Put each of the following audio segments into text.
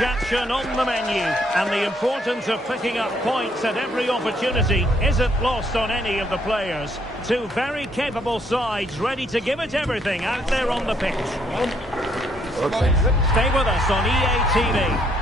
huge action on the menu, and the importance of picking up points at every opportunity isn't lost on any of the players. Two very capable sides ready to give it everything out there on the pitch. Stay with us on EA TV.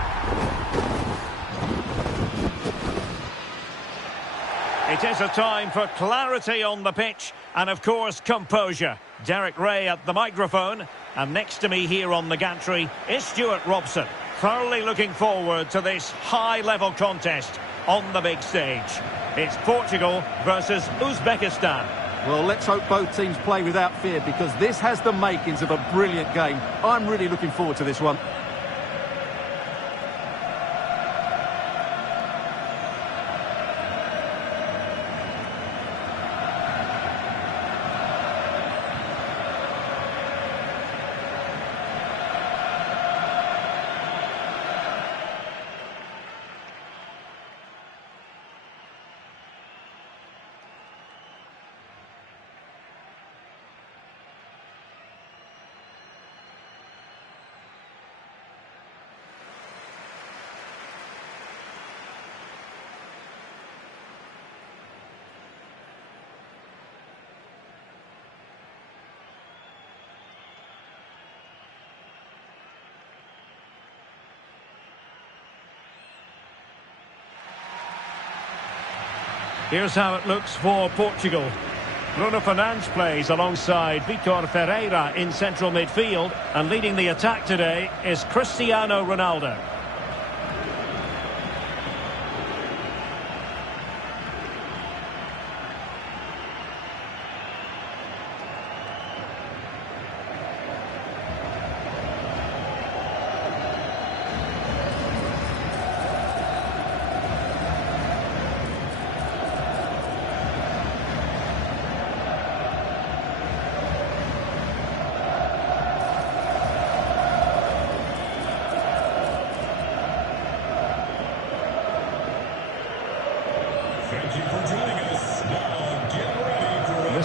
It is a time for clarity on the pitch and, of course, composure. Derek Ray at the microphone, and next to me here on the gantry is Stuart Robson. Thoroughly looking forward to this high-level contest on the big stage. It's Portugal versus Uzbekistan. Well, let's hope both teams play without fear, because this has the makings of a brilliant game. I'm really looking forward to this one. Here's how it looks for Portugal. Bruno Fernandes plays alongside Vitor Ferreira in central midfield, and leading the attack today is Cristiano Ronaldo.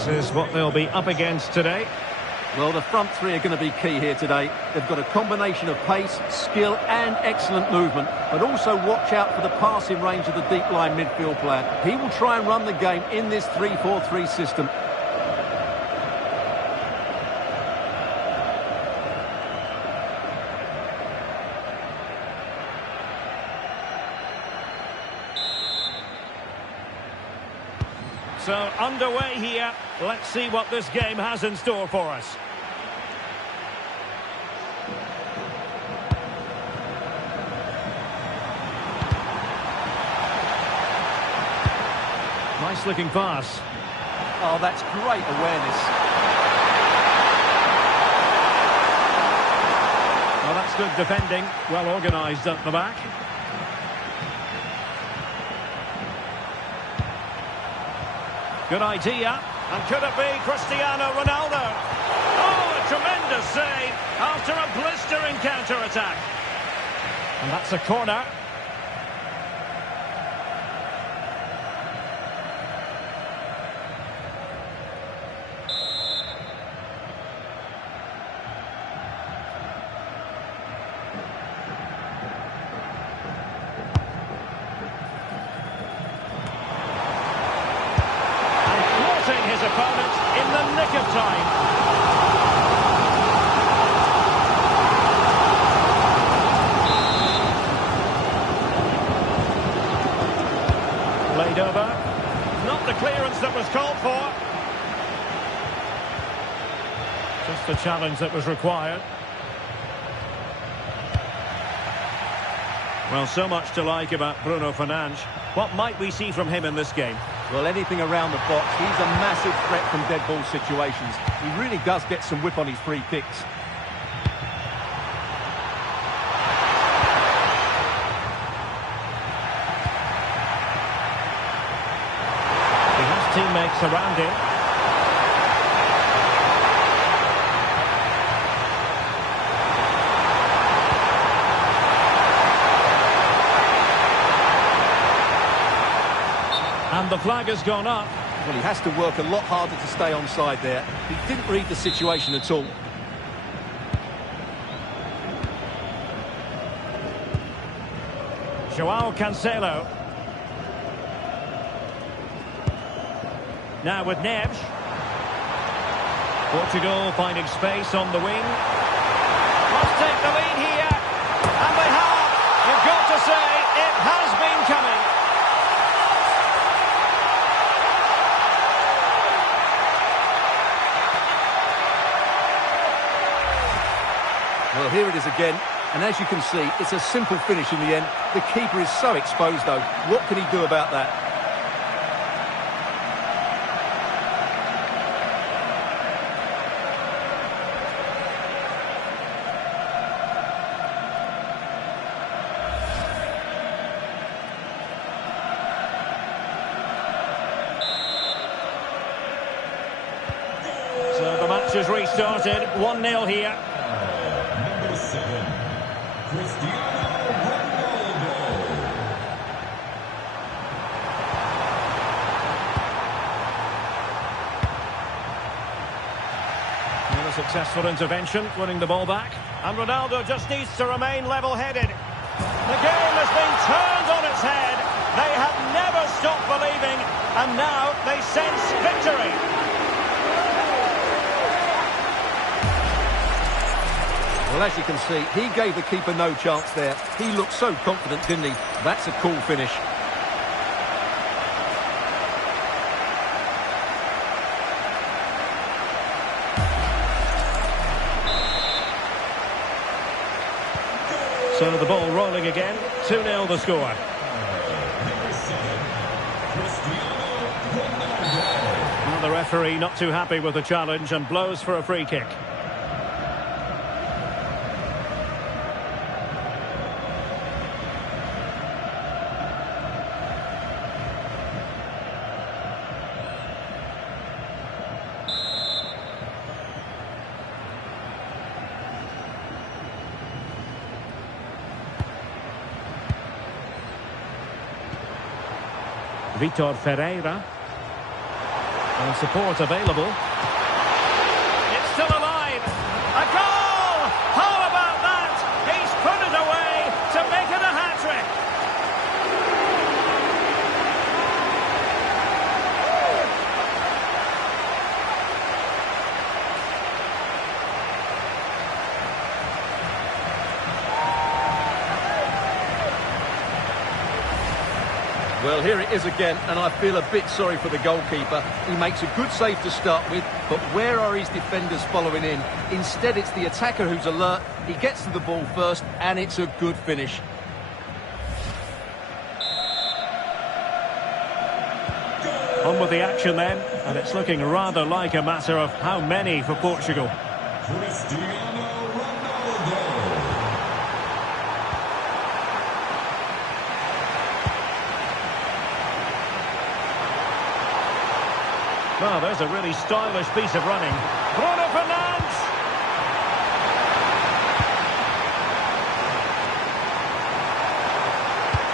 This is what they'll be up against today. Well, the front three are going to be key here today. They've got a combination of pace, skill and excellent movement, but also watch out for the passing range of the deep line midfield player. He will try and run the game in this 3-4-3 system. So, underway here. Let's see what this game has in store for us. Nice looking pass. Oh, that's great awareness. Well, that's good defending. Well organised at the back. Good idea. And could it be Cristiano Ronaldo? Oh, a tremendous save after a blistering counter-attack. And that's a corner. His opponent in the nick of time. Played over. Not the clearance that was called for. Just the challenge that was required. Well, so much to like about Bruno Fernandes. What might we see from him in this game? Well, anything around the box. He's a massive threat from dead ball situations. He really does get some whip on his free kicks. He has teammates around him. And the flag has gone up. Well, he has to work a lot harder to stay onside there. He didn't read the situation at all. Joao Cancelo. Now with Neves. Portugal finding space on the wing. Must take the lead here. And they have. You've got to say, it has been coming. Well, here it is again. And as you can see, it's a simple finish in the end. The keeper is so exposed, though. What can he do about that? So the match has restarted. 1-0 here. Number 7, Cristiano Ronaldo. And a successful intervention, winning the ball back. And Ronaldo just needs to remain level-headed. The game has been turned on its head. They have never stopped believing, and now they sense victory. Well, as you can see, he gave the keeper no chance there. He looked so confident, didn't he? That's a cool finish. So the ball rolling again. 2-0 the score. Number 7, Cristiano Ronaldo. Well, the referee not too happy with the challenge and blows for a free kick. Vitor Ferreira. And support available. It's still alive. A goal! How about that? He's put it away to make it a hat-trick. Well, here it is again, and I feel a bit sorry for the goalkeeper. He makes a good save to start with, but where are his defenders following in? Instead, it's the attacker who's alert. He gets to the ball first, and it's a good finish. On with the action then, and it's looking rather like a matter of how many for Portugal. Cristiano Ronaldo. Well, there's a really stylish piece of running. Bruno Fernandes!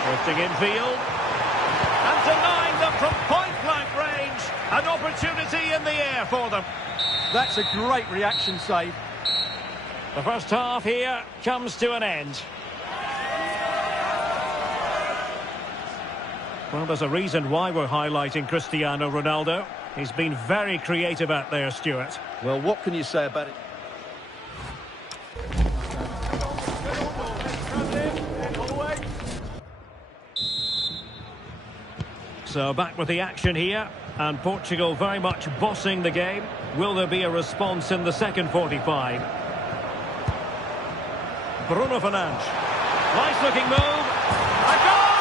Drifting infield. And denying them from point-blank range. An opportunity in the air for them. That's a great reaction save. The first half here comes to an end. Well, there's a reason why we're highlighting Cristiano Ronaldo. He's been very creative out there, Stuart. Well, what can you say about it? So back with the action here, and Portugal very much bossing the game. Will there be a response in the second 45? Bruno Fernandes. Nice looking move. A goal!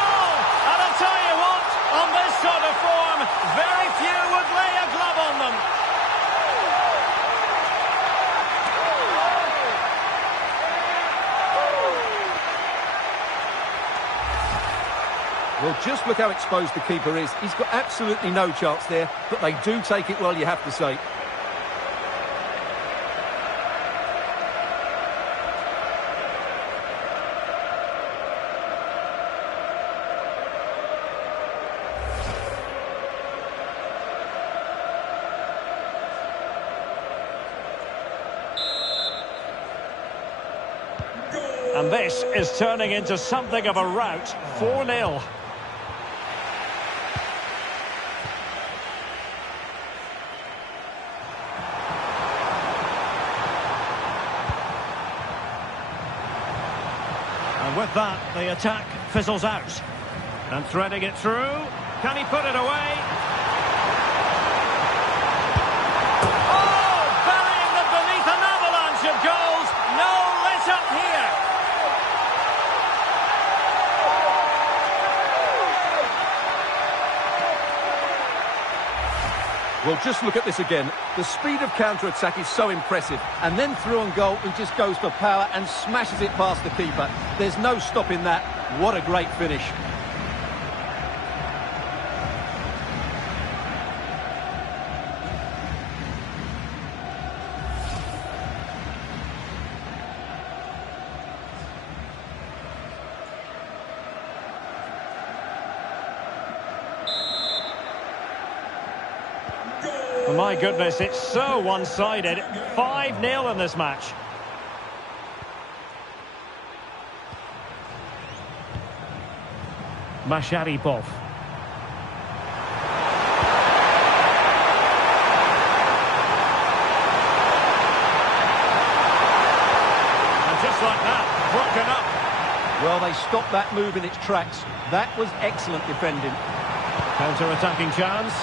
And I'll tell you what, on this sort of form, very few would lay a glove on them. Well, just look how exposed the keeper is. He's got absolutely no chance there, but they do take it well, you have to say. And And this is turning into something of a rout. 4-0. And with that, the attack fizzles out. And threading it through. Can he put it away? Oh, burying them beneath an avalanche of goals. No let up here. Well, just look at this again. The speed of counter-attack is so impressive. And then through on goal, he just goes for power and smashes it past the keeper. There's no stopping that. What a great finish. Oh, my goodness, it's so one-sided. 5-0 in this match. Masharipov. And just like that, broken up. Well, they stopped that move in its tracks. That was excellent defending. Counter-attacking chance.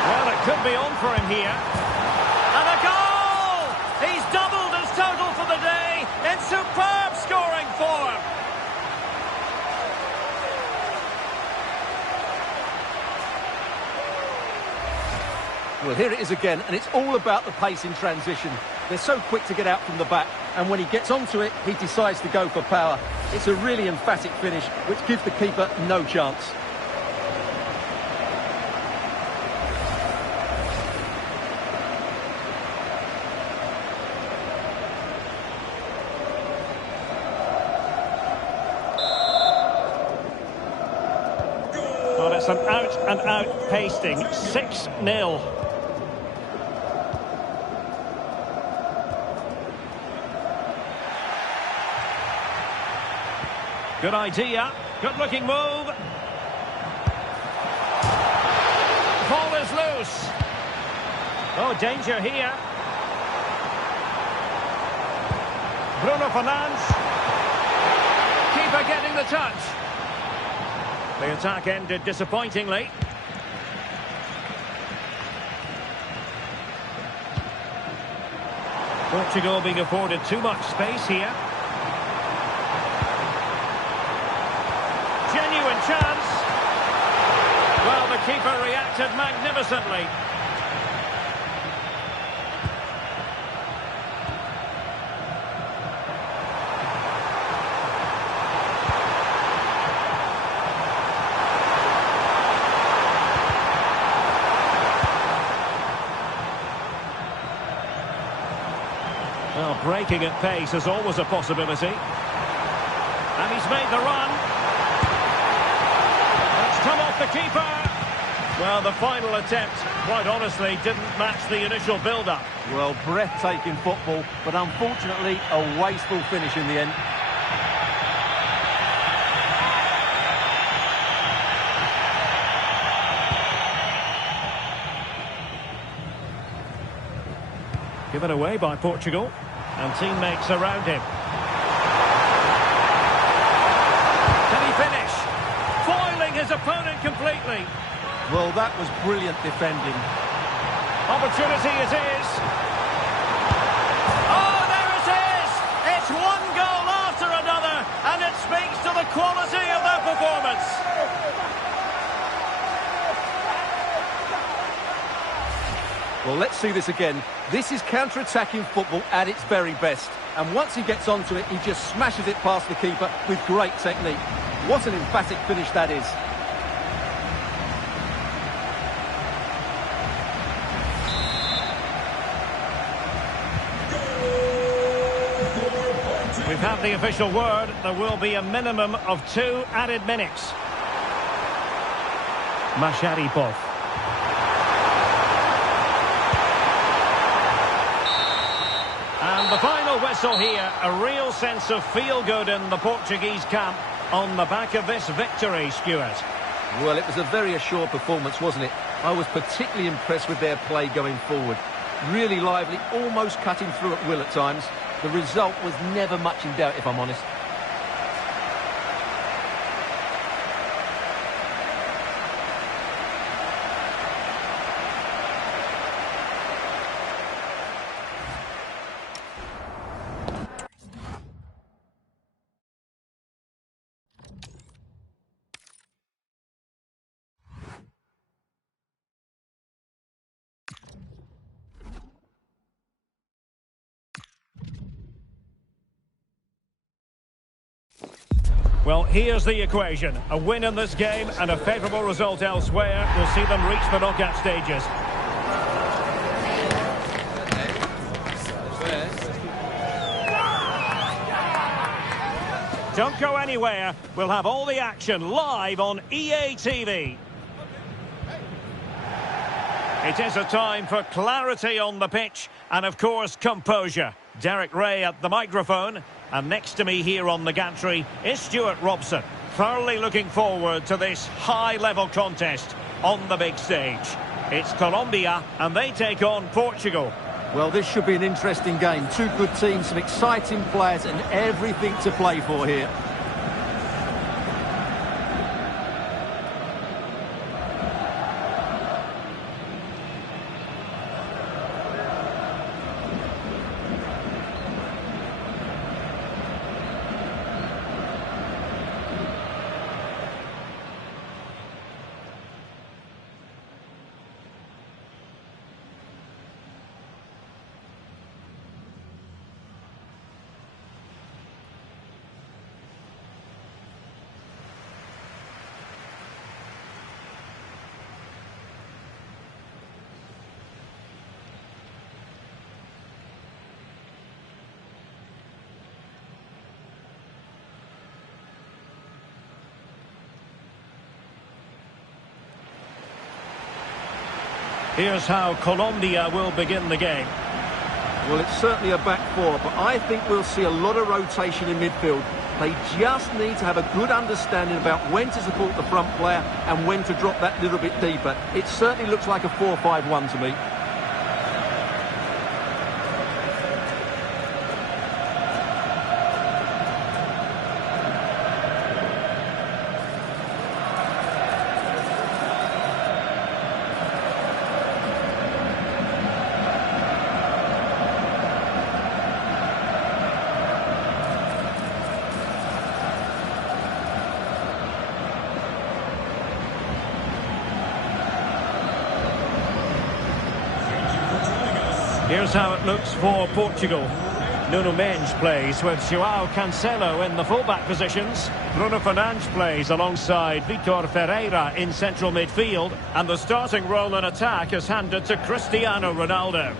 Well, it could be on for him here. And a goal! He's doubled his total for the day in superb scoring form. Well, here it is again, and it's all about the pace in transition. They're so quick to get out from the back, and when he gets onto it, he decides to go for power. It's a really emphatic finish, which gives the keeper no chance. Well, it's an out-and-out pasting. 6-0. Good idea. Good-looking move. Ball is loose. Oh, danger here. Bruno Fernandes. Keeper getting the touch. The attack ended disappointingly. Portugal being afforded too much space here. Genuine chance. Well, the keeper reacted magnificently. Well, breaking at pace is always a possibility. And he's made the run. It's come off the keeper. Well, the final attempt, quite honestly, didn't match the initial build-up. Well, breathtaking football, but unfortunately a wasteful finish in the end. Given away by Portugal, and teammates around him. Can he finish? Foiling his opponent completely. Well, that was brilliant defending. Opportunity it is. Oh, there it is! It's one goal after another, and it speaks to the quality of their performance. Well, let's see this again. This is counter-attacking football at its very best. And once he gets onto it, he just smashes it past the keeper with great technique. What an emphatic finish that is. We've had the official word. There will be a minimum of 2 added minutes. Masharipov. And And the final whistle here, a real sense of feel-good in the Portuguese camp on the back of this victory, Stuart. Well, it was a very assured performance, wasn't it? I was particularly impressed with their play going forward. Really lively, almost cutting through at will at times. The result was never much in doubt, if I'm honest. Well, here's the equation. A win in this game and a favourable result elsewhere will see them reach the knockout stages. Don't go anywhere. We'll have all the action live on EA TV. It is a time for clarity on the pitch and, of course, composure. Derek Ray at the microphone, and next to me here on the gantry is Stuart Robson. Thoroughly looking forward to this high-level contest on the big stage. It's Colombia, and they take on Portugal. Well, this should be an interesting game. Two good teams, some exciting players, and everything to play for here. Here's how Colombia will begin the game. Well, it's certainly a back four, but I think we'll see a lot of rotation in midfield. They just need to have a good understanding about when to support the front player and when to drop that little bit deeper. It certainly looks like a 4-5-1 to me. Here's how it looks for Portugal. Nuno Mendes plays with João Cancelo in the fullback positions. Bruno Fernandes plays alongside Vitor Ferreira in central midfield. And the starting role in attack is handed to Cristiano Ronaldo.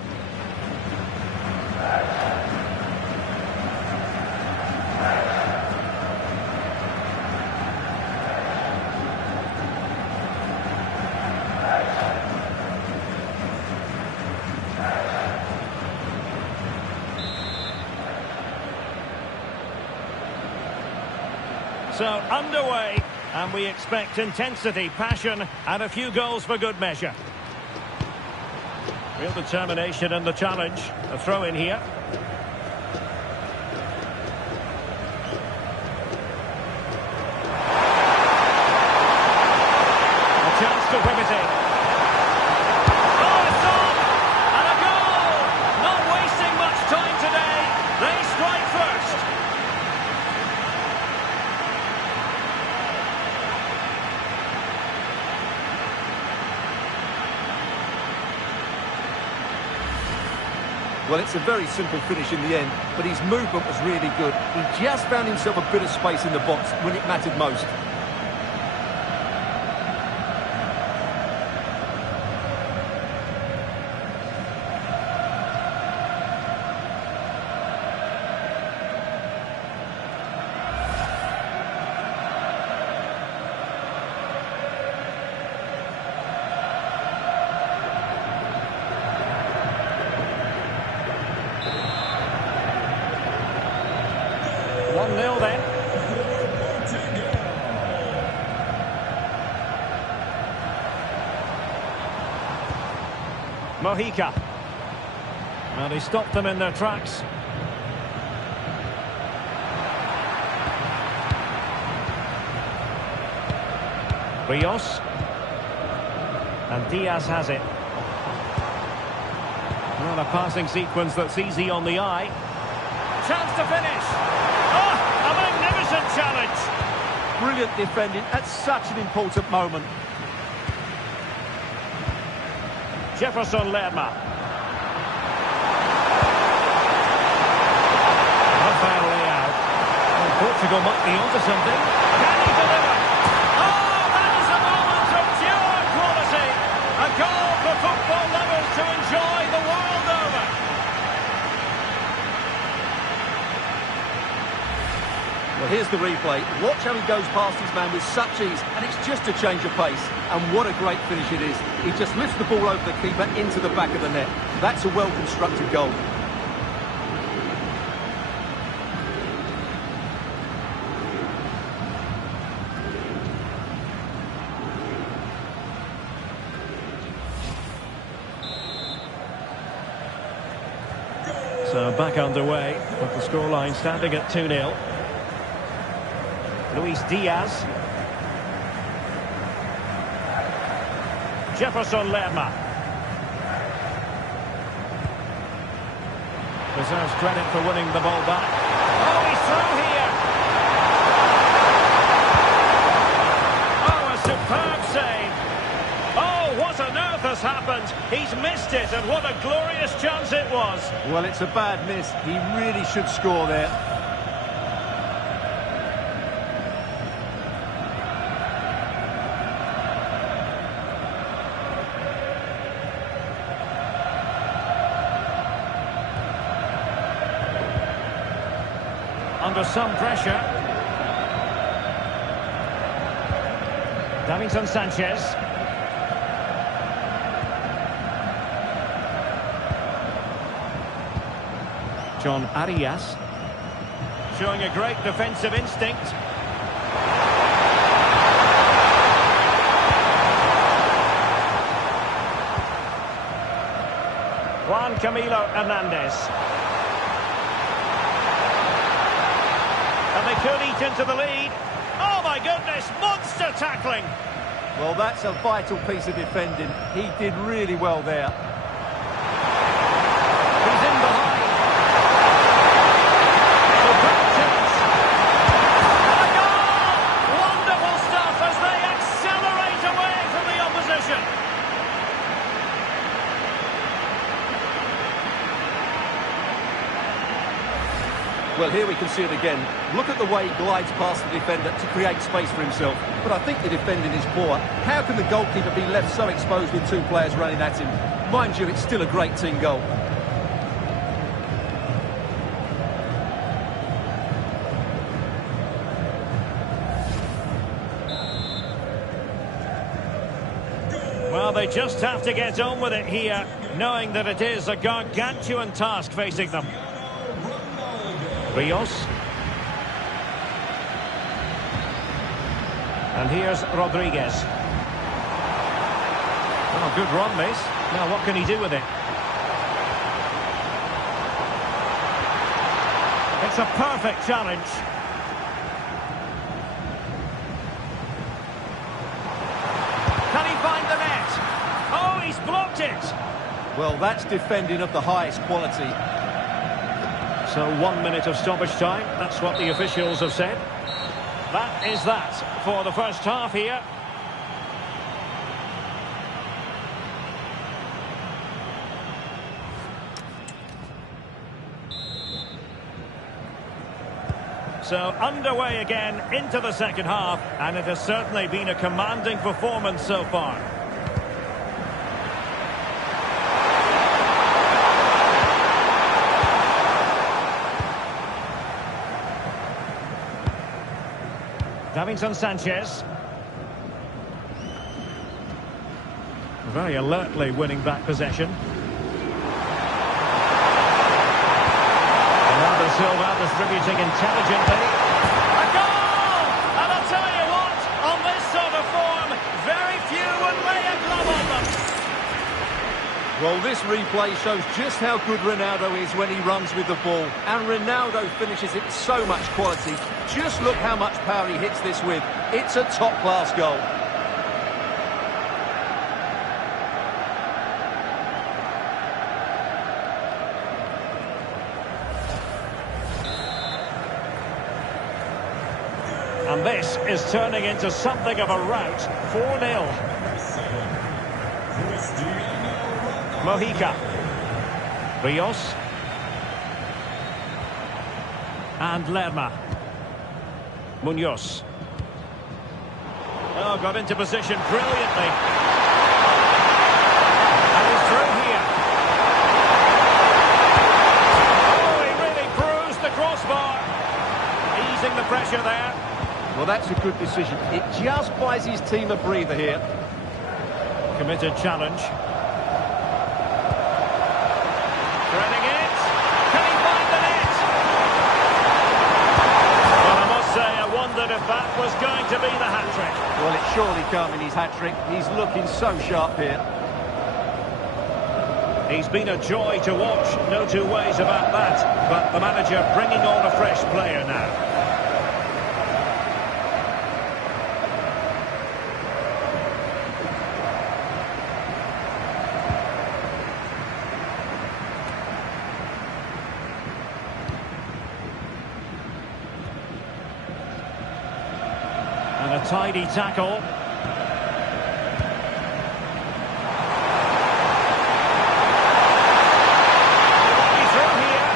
So underway, and we expect intensity, passion, and a few goals for good measure. Real determination in the challenge. A throw in here. A chance to whip it in. Oh, it's on! And a goal! Not wasting much time today. They strike first. Well, it's a very simple finish in the end, but his movement was really good. He just found himself a bit of space in the box when it mattered most. 1-0 then. Mojica. And he stopped them in their tracks. Rios. And Diaz has it. Not a passing sequence that's easy on the eye. Chance to finish. Oh, a magnificent challenge. Brilliant defending at such an important moment. Jefferson Lerma. Rafael Leao. Well, Portugal might be onto something. Can he deliver? Oh, that is a moment of pure quality. A goal for football lovers to enjoy the world over. Well, here's the replay. Watch how he goes past his man with such ease, and it's just a change of pace. And what a great finish it is. He just lifts the ball over the keeper into the back of the net. That's a well-constructed goal. So back underway, with the scoreline standing at 2-0. Luis Diaz. Jefferson Lerma. Deserves credit for winning the ball back. Oh, he's through here. Oh, a superb save. Oh, what on earth has happened? He's missed it, and what a glorious chance it was. Well, it's a bad miss. He really should score there. Under some pressure. Davinson Sanchez. John Arias. Showing a great defensive instinct. Juan Camilo Hernandez. And they could eat into the lead. Oh my goodness, monster tackling. Well, that's a vital piece of defending. He did really well there. He's in behind. A great chance. A goal! Wonderful stuff as they accelerate away from the opposition. Well, here we can see it again. Look at the way he glides past the defender to create space for himself. But I think the defending is poor. How can the goalkeeper be left so exposed with two players running at him? Mind you, it's still a great team goal. Well, they just have to get on with it here, knowing that it is a gargantuan task facing them. Rios. And here's Rodriguez. Oh, good run, this. Now, what can he do with it? It's a perfect challenge. Can he find the net? Oh, he's blocked it. Well, that's defending of the highest quality. So 1 minute of stoppage time. That's what the officials have said. That is that for the first half here. So underway again into the second half, and it has certainly been a commanding performance so far. Davinson Sanchez. Very alertly winning back possession. Bernardo Silva distributing intelligently. this replay shows just how good Ronaldo is when he runs with the ball. And Ronaldo finishes it with so much quality. Just look how much power he hits this with. It's a top-class goal. And this is turning into something of a rout. 4-0. Mojica. Rios. And Lerma. Munoz. Oh, got into position brilliantly. And he's through here. Oh, he really bruised the crossbar. Easing the pressure there. Well, that's a good decision. It just buys his team a breather here. Committed challenge. Threading it. Can he find the net? Well, I must say, I wondered if that was going to be the hat-trick. Well, it surely can't be his hat-trick. He's looking so sharp here. He's been a joy to watch, no two ways about that. But the manager bringing on a fresh player now. And a tidy tackle. He's through here.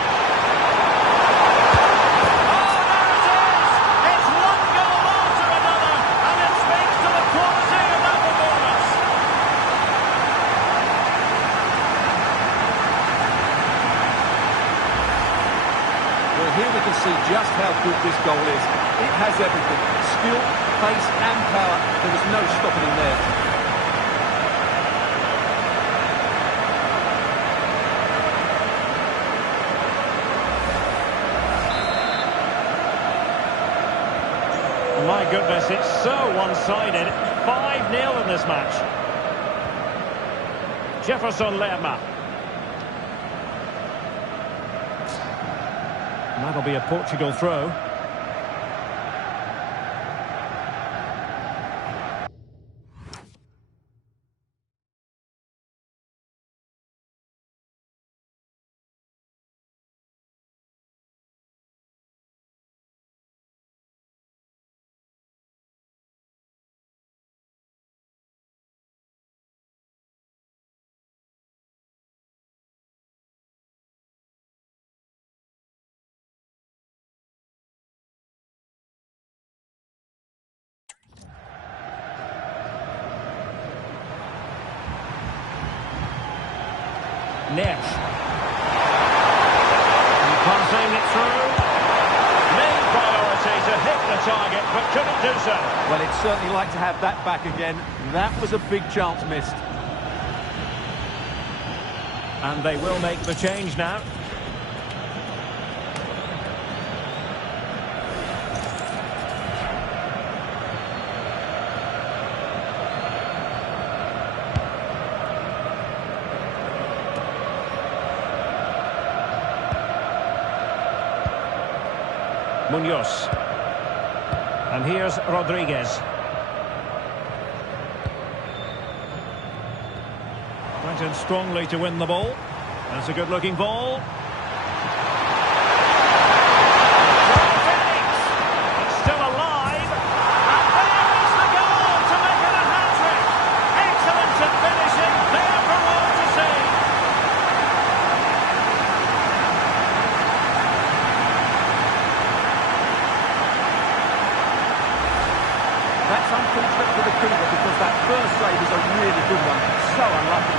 Oh, there it is! It's one goal after another, and it speaks to the quality of that performance. Well, here we can see just how good this goal is. It has everything. Skill, pace and power. There was no stopping him there. My goodness, it's so one-sided. 5-0 in this match. Jefferson Lerma. That'll be a Portugal throw. Nesh. And passing it through. Main priority to hit the target, but couldn't do so. Well, it's certainly like to have that back again. That was a big chance missed. And they will make the change now. Munoz. And here's Rodriguez. Went in strongly to win the ball. That's a good-looking ball. It's still alive. And there is the goal to make it a hat-trick. Excellent at finishing. There for all to see. That's unfortunate for the keeper because that first save is a really good one. So unlucky.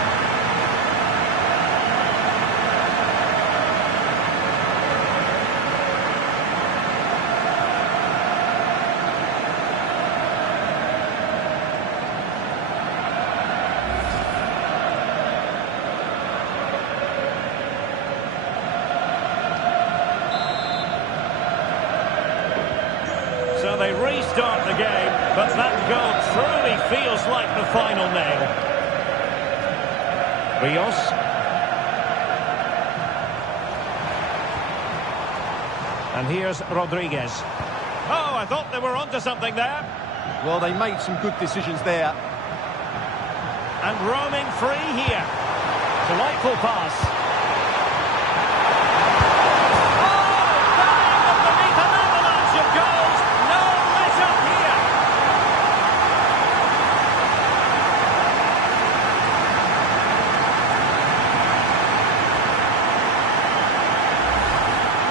So they restart the game, but that goal truly feels like the final nail. Rios. And here's Rodriguez. Oh, I thought they were onto something there. Well, they made some good decisions there. And roaming free here. Delightful pass. Oh, bang underneath an avalanche of goals. No let up here.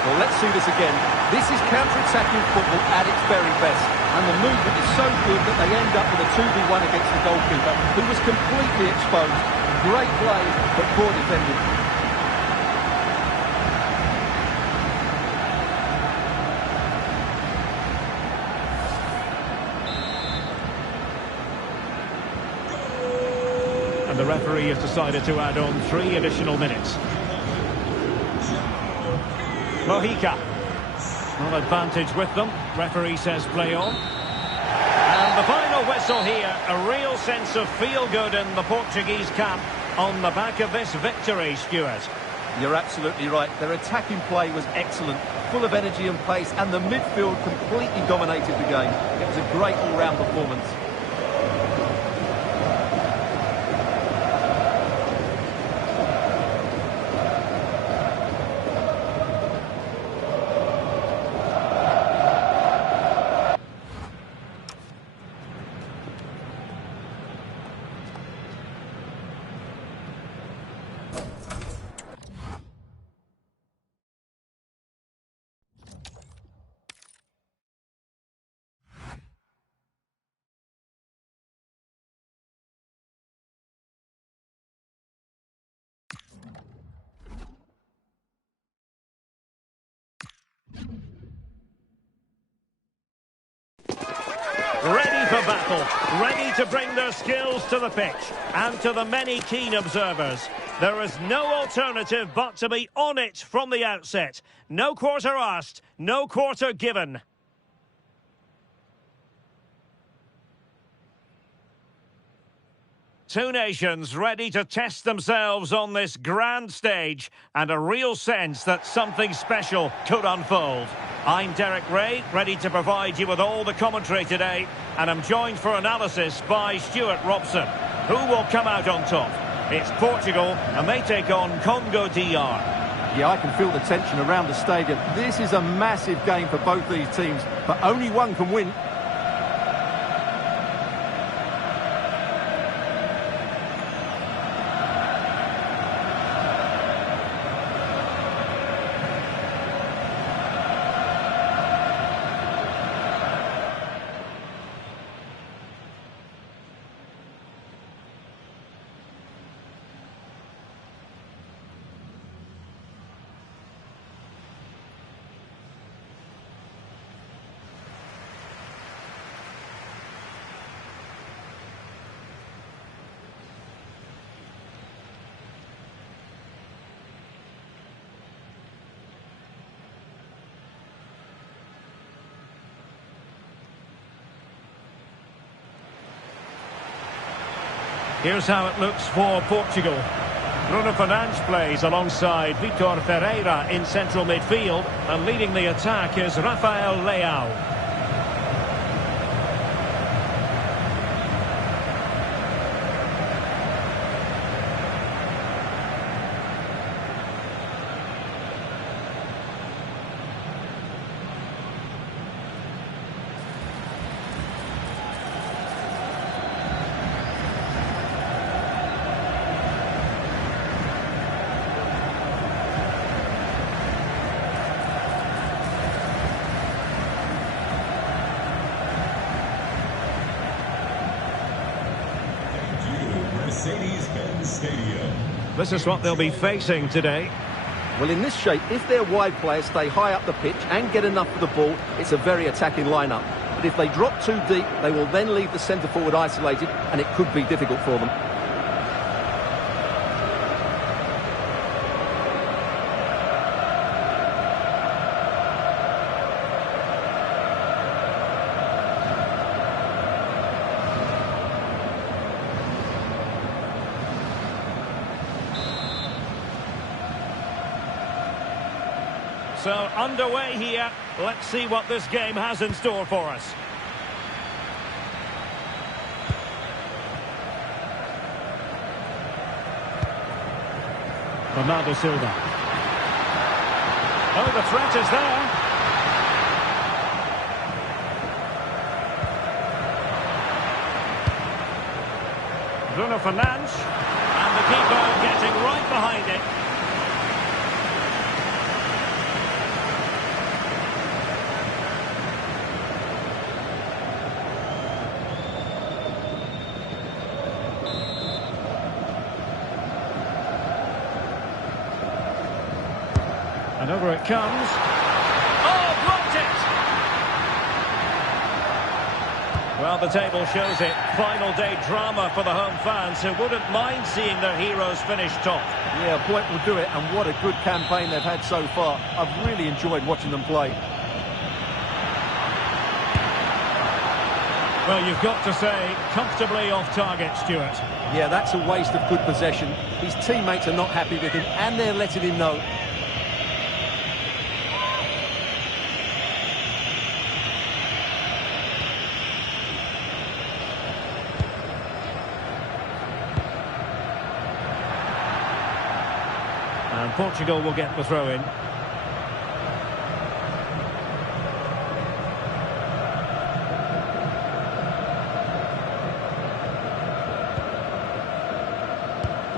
Well, let's see this again. This is counter-attacking football at its very best. And the movement is so good that they end up with a 2v1 against the goalkeeper, who was completely exposed. Great play, but poor defending. And the referee has decided to add on 3 additional minutes. Mojica. On advantage with them. Referee says play on. And the final whistle here. A real sense of feel-good in the Portuguese camp on the back of this victory, Stuart. You're absolutely right. Their attacking play was excellent, full of energy and pace, and the midfield completely dominated the game. It was a great all-round performance. Ready for battle, ready to bring their skills to the pitch. And to the many keen observers, there is no alternative but to be on it from the outset. No quarter asked, no quarter given. Two nations ready to test themselves on this grand stage, and a real sense that something special could unfold. I'm Derek Ray, ready to provide you with all the commentary today, and I'm joined for analysis by Stuart Robson. Who will come out on top? It's Portugal, and they take on Congo DR. Yeah, I can feel the tension around the stadium. This is a massive game for both these teams, but only one can win. Here's how it looks for Portugal. Bruno Fernandes plays alongside Vitor Ferreira in central midfield, and leading the attack is Rafael Leao. This is what they'll be facing today. Well, in this shape, if their wide players stay high up the pitch and get enough of the ball, it's a very attacking lineup. But if they drop too deep, they will then leave the centre forward isolated, and it could be difficult for them. So, underway here. Let's see what this game has in store for us. Bernardo Silva. Oh, the threat is there. Bruno Fernandes. And the keeper getting right behind it. And over it comes. Oh, blocked it! Well, the table shows it. Final day drama for the home fans who wouldn't mind seeing their heroes finish top. Yeah, a point will do it, and what a good campaign they've had so far. I've really enjoyed watching them play. Well, you've got to say, comfortably off target, Stuart. Yeah, that's a waste of good possession. His teammates are not happy with him, and they're letting him know. And Portugal will get the throw in.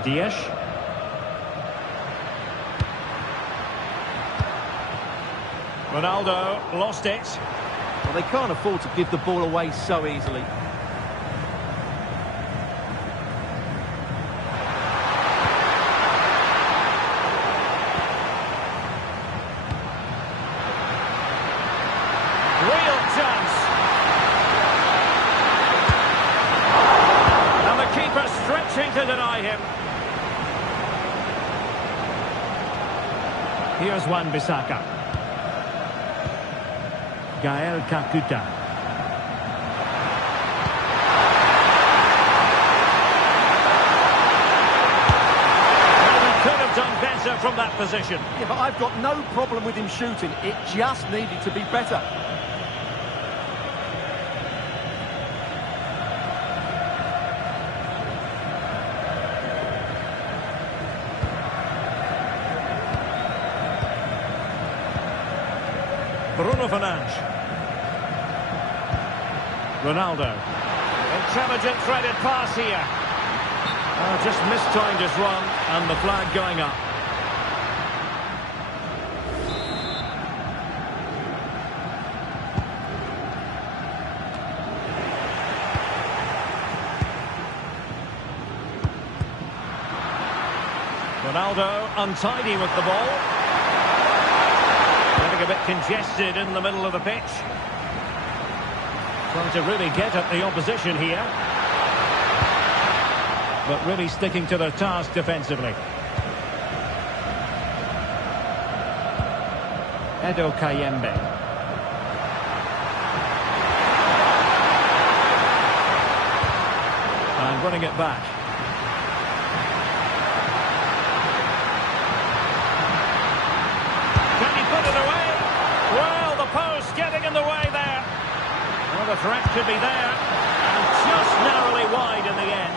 Dias. Ronaldo lost it. Well, they can't afford to give the ball away so easily. Real chance. And the keeper stretching to deny him. Here's Wan-Bissaka. Gael Kakuta. Well, he could have done better from that position. Yeah, but I've got no problem with him shooting. It just needed to be better. Bruno Fernandes. Ronaldo. Intelligent threaded pass here. Oh, just mistimed his run, and the flag going up. Ronaldo untidy with the ball. A bit congested in the middle of the pitch. Trying to really get at the opposition here. But really sticking to their task defensively. Edo Kayembe. And running it back. Can he put it away? Well, the post getting in the way there. Well, the threat could be there. And just narrowly wide in the end.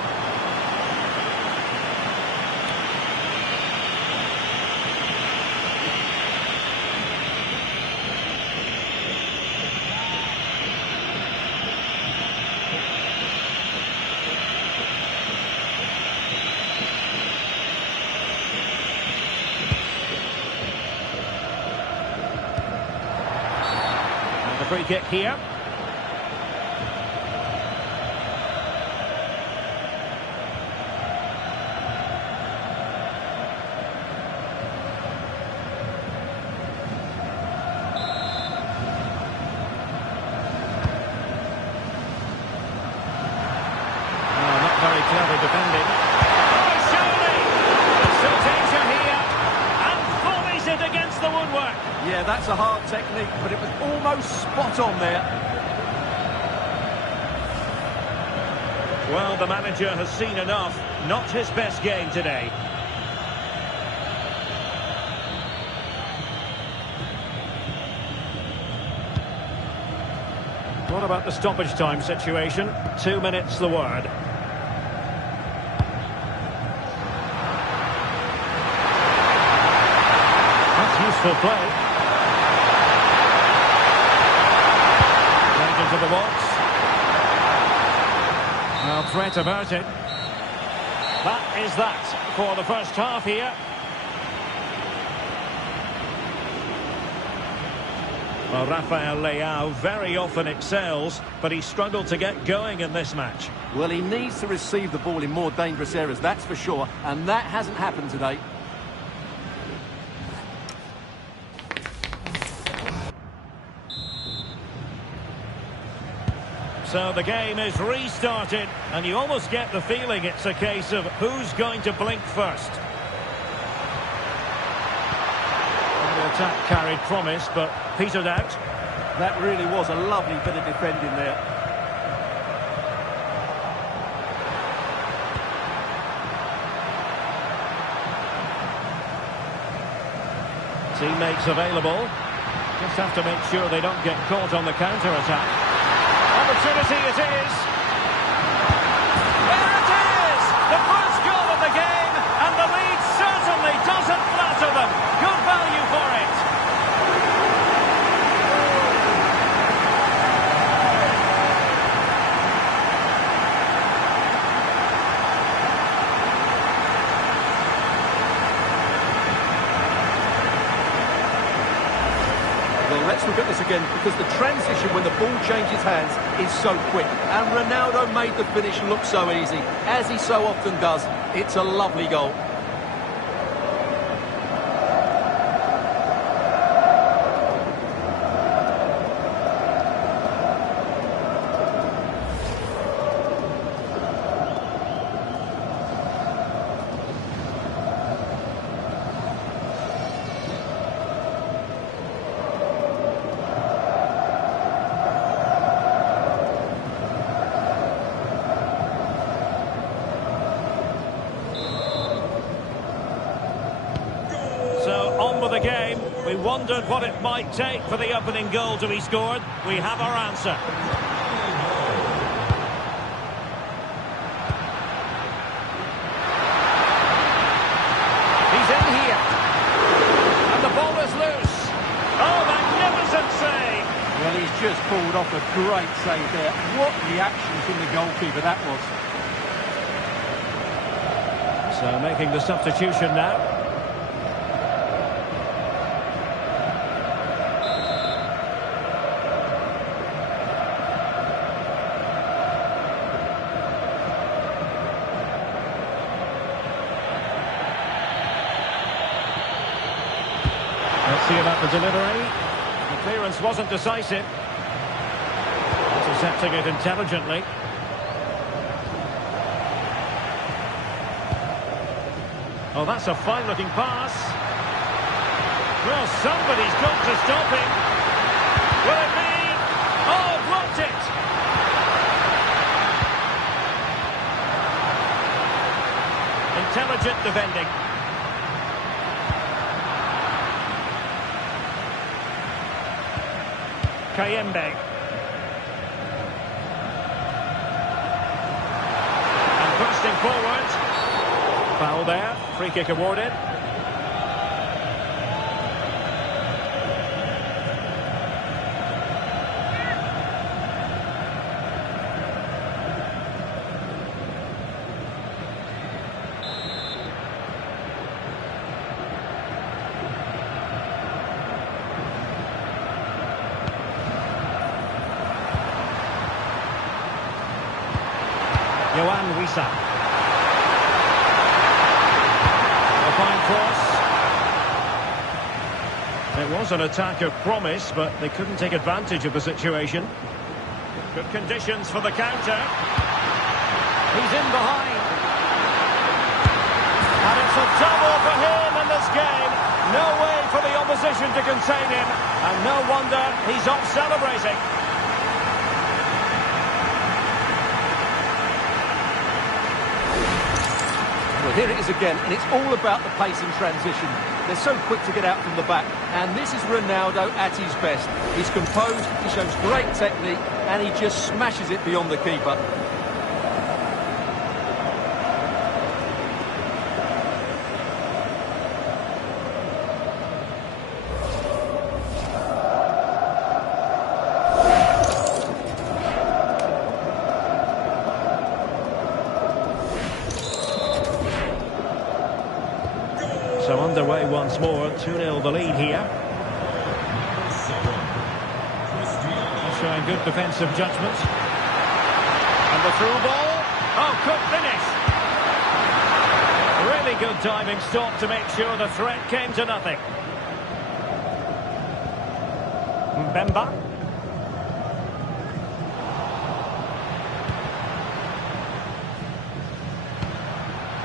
Free kick here. Not very clever defending. Oh, surely! There's some danger here. And volleys it against the woodwork. Yeah, that's a hard technique, but it was almost spot on there. Well, the manager has seen enough. Not his best game today. What about the stoppage time situation? 2 minutes the word. That's useful play. Right into the box. Well, threat averted. That is that for the first half here. Well, Rafael Leao very often excels, but he struggled to get going in this match. Well, he needs to receive the ball in more dangerous areas, that's for sure, and that hasn't happened today. So the game is restarted, and you almost get the feeling it's a case of who's going to blink first. The attack carried promise, but petered out. That really was a lovely bit of defending there. Teammates available. Just have to make sure they don't get caught on the counter-attack. Opportunity it is. There it is! The first goal of the game, and the lead certainly doesn't flatter them. Good value for it. Well, let's look at this again, because the transition when the ball changes hands is so quick. And Ronaldo made the finish look so easy, as he so often does. It's a lovely goal. On with the game. We wondered what it might take for the opening goal to be scored. We have our answer. He's in here. And the ball is loose. Oh, magnificent save. Well, he's just pulled off a great save there. What reaction from the goalkeeper that was. So making the substitution now. Let's see about the delivery. The clearance wasn't decisive. Intercepting it intelligently. Oh, that's a fine-looking pass. Well, somebody's got to stop him. Will it be? Oh, blocked it! Intelligent defending. Kayembe. And bursting forward. Foul there. Free kick awarded. Johan Wissa. A fine cross. It was an attack of promise, but they couldn't take advantage of the situation. Good conditions for the counter. He's in behind. And it's a double for him in this game. No way for the opposition to contain him. And no wonder he's off celebrating. Well, here it is again, and it's all about the pace in transition. They're so quick to get out from the back, and this is Ronaldo at his best. He's composed, he shows great technique, and he just smashes it beyond the keeper. So underway once more, 2-0 the lead here. Showing good defensive judgment. And the through ball. Oh, good finish. Really good diving stop to make sure the threat came to nothing. Mbemba.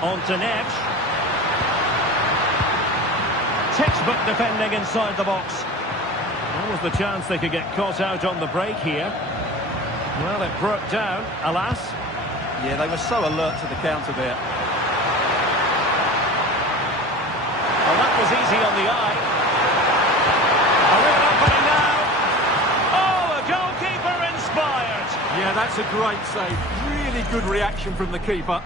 On to Neves. Textbook defending inside the box. What was the chance they could get caught out on the break here? Well, it broke down, alas. Yeah, they were so alert to the counter there. Well, that was easy on the eye. A real opening now. Oh, a goalkeeper inspired. Yeah, that's a great save. Really good reaction from the keeper.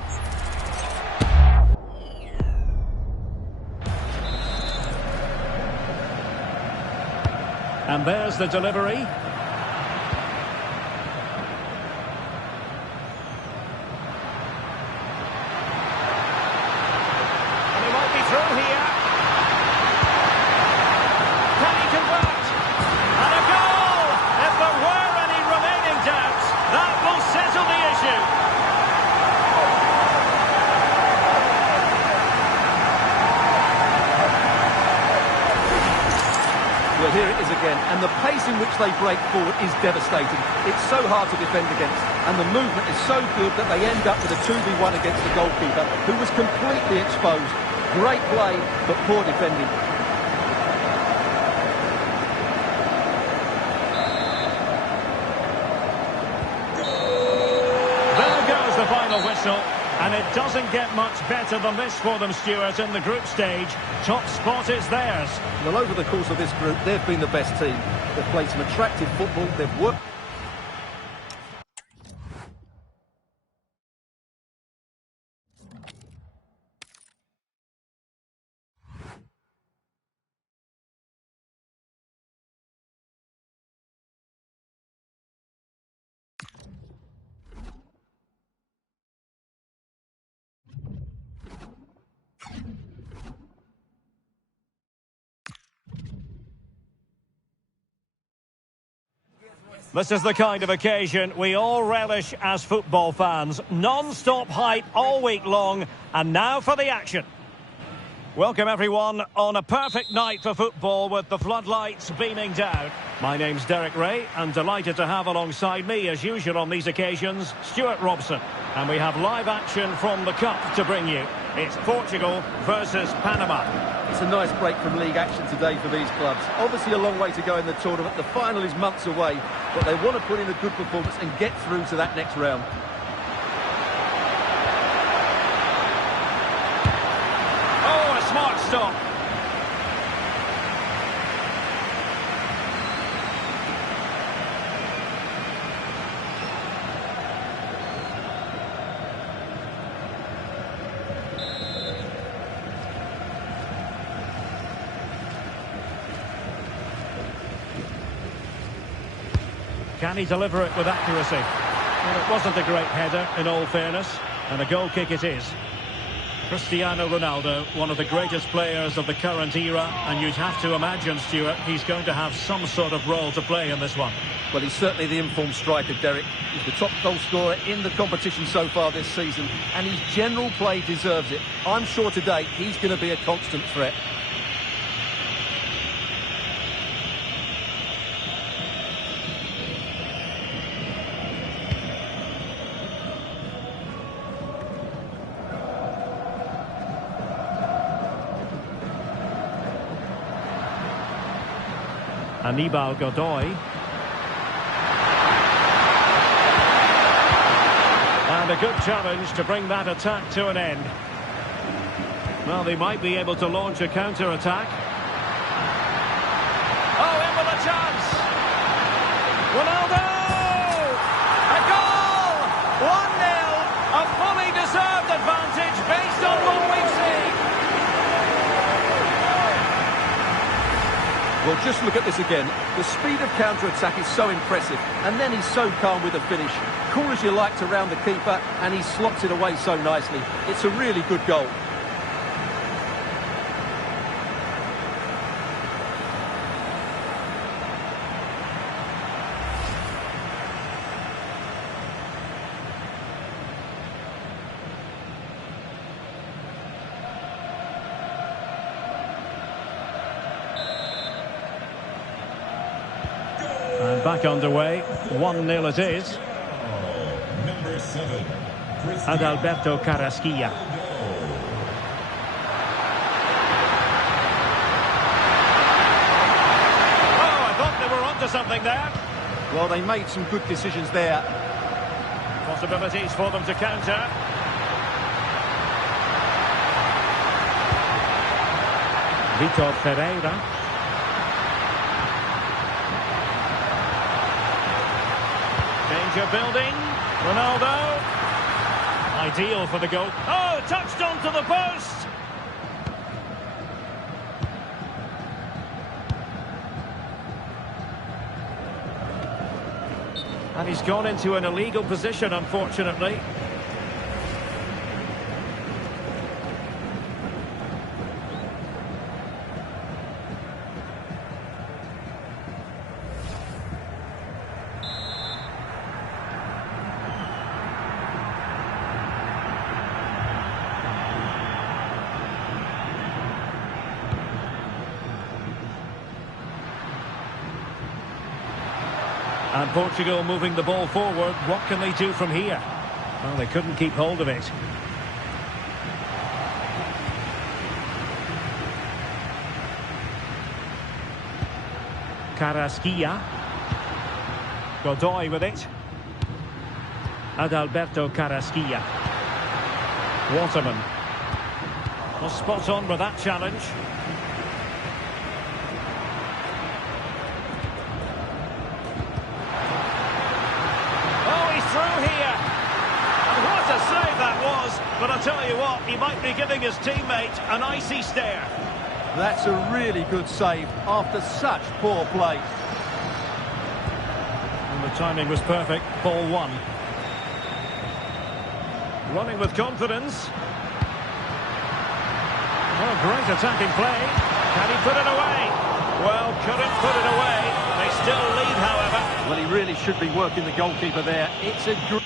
And there's the delivery. And he might be through here. Can he convert? And a goal! If there were any remaining doubts, that will settle the issue. Well, here it is again, and the pace in which they break forward is devastating. It's so hard to defend against, and the movement is so good that they end up with a 2v1 against the goalkeeper, who was completely exposed. Great play, but poor defending. There goes the final whistle. And it doesn't get much better than this for them, Stuart, in the group stage. Top spot is theirs. Well, over the course of this group, they've been the best team. They've played some attractive football, they've worked... This is the kind of occasion we all relish as football fans. Non-stop hype all week long, and now for the action. Welcome everyone on a perfect night for football with the floodlights beaming down. My name's Derek Ray, and delighted to have alongside me, as usual on these occasions, Stuart Robson. And we have live action from the Cup to bring you. It's Portugal versus Panama. It's a nice break from league action today for these clubs. Obviously a long way to go in the tournament. The final is months away, but they want to put in a good performance and get through to that next round. Oh, a smart stop. Can he deliver it with accuracy? Well, it wasn't a great header, in all fairness, and a goal kick it is. Cristiano Ronaldo, one of the greatest players of the current era, and you'd have to imagine, Stuart, he's going to have some sort of role to play in this one. Well, he's certainly the informed striker, Derek. He's the top goal scorer in the competition so far this season, and his general play deserves it. I'm sure today he's going to be a constant threat. Aníbal Godoy. And a good challenge to bring that attack to an end. Well, they might be able to launch a counter-attack. Oh, in with a chance! Ronaldo! A goal! 1-0! A fully deserved advantage based on what we've seen. Well, just look at this again. The speed of counter-attack is so impressive, and then he's so calm with the finish. Cool as you like to round the keeper, and he slots it away so nicely. It's a really good goal. And back underway, 1-0 it is. Number 7, Adalberto Carrasquilla. Oh, I thought they were onto something there. Well, they made some good decisions there. Possibilities for them to counter. Vitor Ferreira. Danger building. Ronaldo. Ideal for the goal. Oh, touched onto the post. And he's gone into an illegal position, unfortunately. And Portugal moving the ball forward. What can they do from here? Well, they couldn't keep hold of it. Carrasquilla. Godoy with it. Adalberto Carrasquilla. Waterman. Was spot on with that challenge. Through here. And what a save that was. But I'll tell you what, he might be giving his teammate an icy stare. That's a really good save after such poor play. And the timing was perfect. Ball one. Running with confidence. Oh, great attacking play. Can he put it away? Well, couldn't put it away. They still lead, however. Well, he really should be working the goalkeeper there. It's a great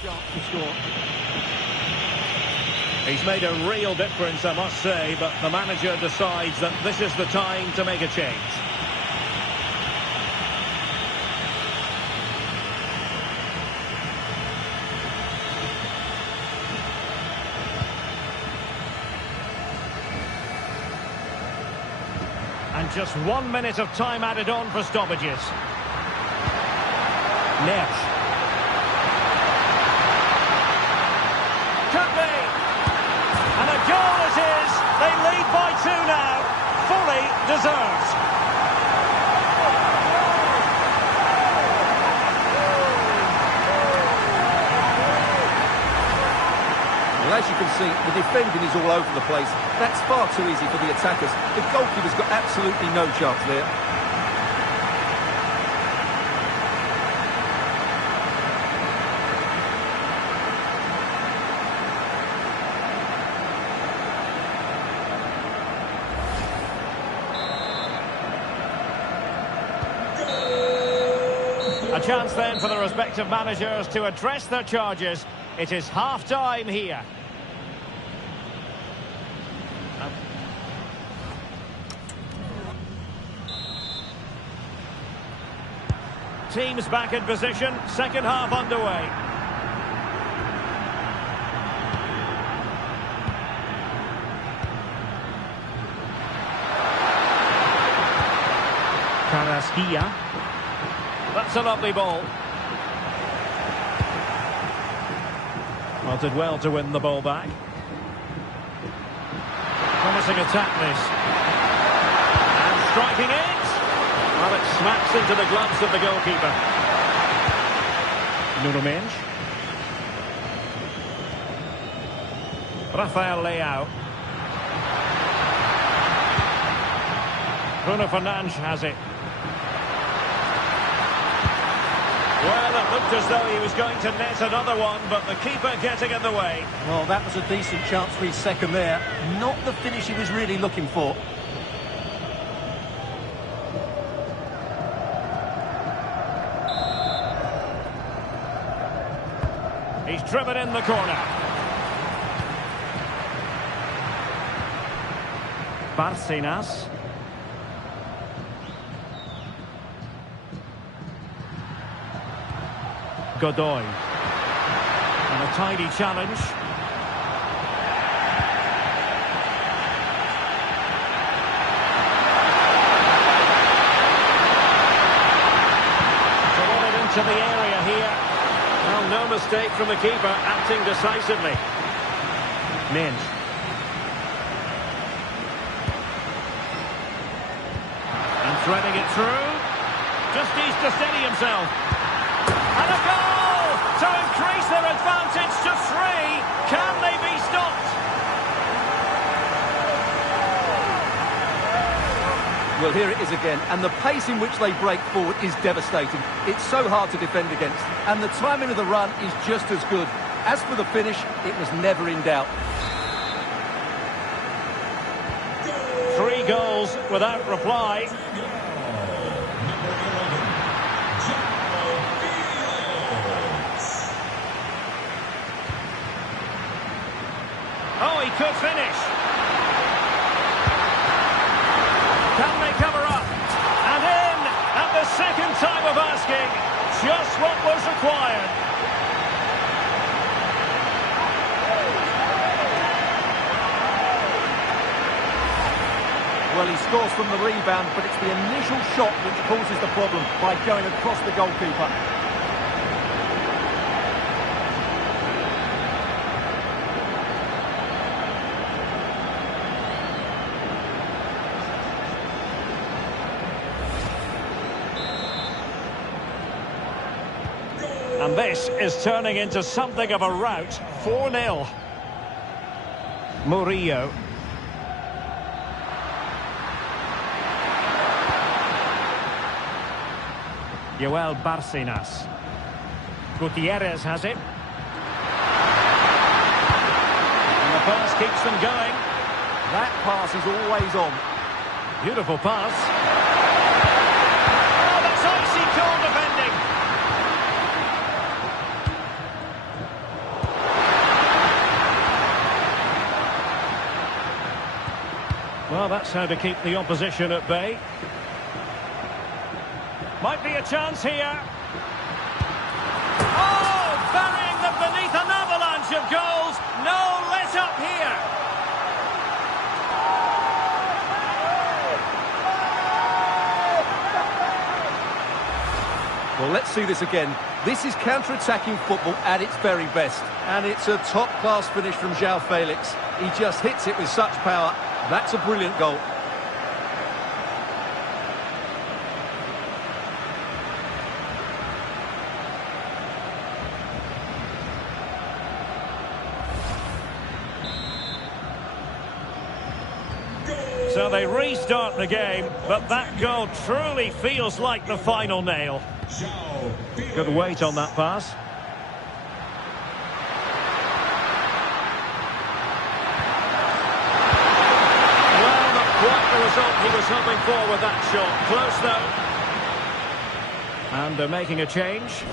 chance to score. He's made a real difference, I must say, but the manager decides that this is the time to make a change. And just 1 minute of time added on for stoppages. Neves. Could be. And a goal it is. They lead by 2 now. Fully deserved. Well, as you can see, the defending is all over the place. That's far too easy for the attackers. The goalkeeper's got absolutely no chance there. A chance then for the respective managers to address their charges. It is half-time here. Teams back in position, second half underway. Carrasquilla. That's That's a lovely ball. Well, did well to win the ball back. Promising attack this. And striking it. Well, it smacks into the gloves of the goalkeeper. Nuno Mendes. Rafael Leao. Bruno Fernandes has it. Well, it looked as though he was going to net another one, but the keeper getting in the way. Well, that was a decent chance for his second there. Not the finish he was really looking for. He's driven in the corner. Barcenas. Godoy. And a tidy challenge. Thrown it into the area here. Well, no mistake from the keeper, acting decisively. Mendes. And threading it through. Just needs to steady himself. And a goal to increase their advantage to 3. Can they be stopped? Well, here it is again, and the pace in which they break forward is devastating. It's so hard to defend against, and the timing of the run is just as good. As for the finish, it was never in doubt. 3 goals without reply. Oh, he could finish. Can they cover up? And in at the second time of asking. Just what was required. Well, he scores from the rebound, but it's the initial shot which causes the problem by going across the goalkeeper. And this is turning into something of a rout. 4-0. Murillo. Joel Barcenas. Gutierrez has it. And the pass keeps them going. That pass is always on. Beautiful pass. Oh, that's icy cold defending. Well, that's how to keep the opposition at bay. Might be a chance here. Oh, burying them beneath an avalanche of goals. No let up here. Well, let's see this again. This is counter-attacking football at its very best. And it's a top-class finish from João Felix. He just hits it with such power. That's a brilliant goal. So they restart the game, but that goal truly feels like the final nail. Good weight on that pass. Well, not quite the result he was hoping for with that shot. Close though. And they're making a change.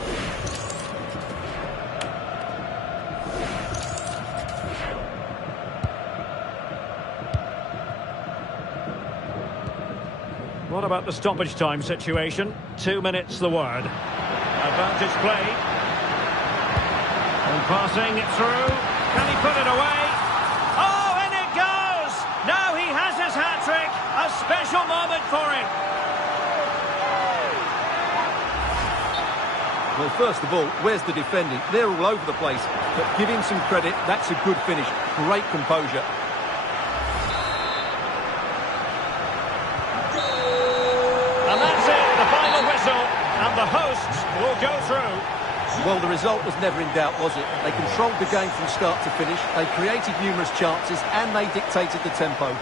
What about the stoppage time situation? 2 minutes the word. Advantage played. And passing it through. Can he put it away? Oh, and it goes! Now he has his hat-trick. A special moment for him. Well, first of all, where's the defending? They're all over the place. But give him some credit, that's a good finish. Great composure. And that's it, the final whistle. And the hosts will go through. Well, the result was never in doubt, was it? They controlled the game from start to finish. They created numerous chances and they dictated the tempo.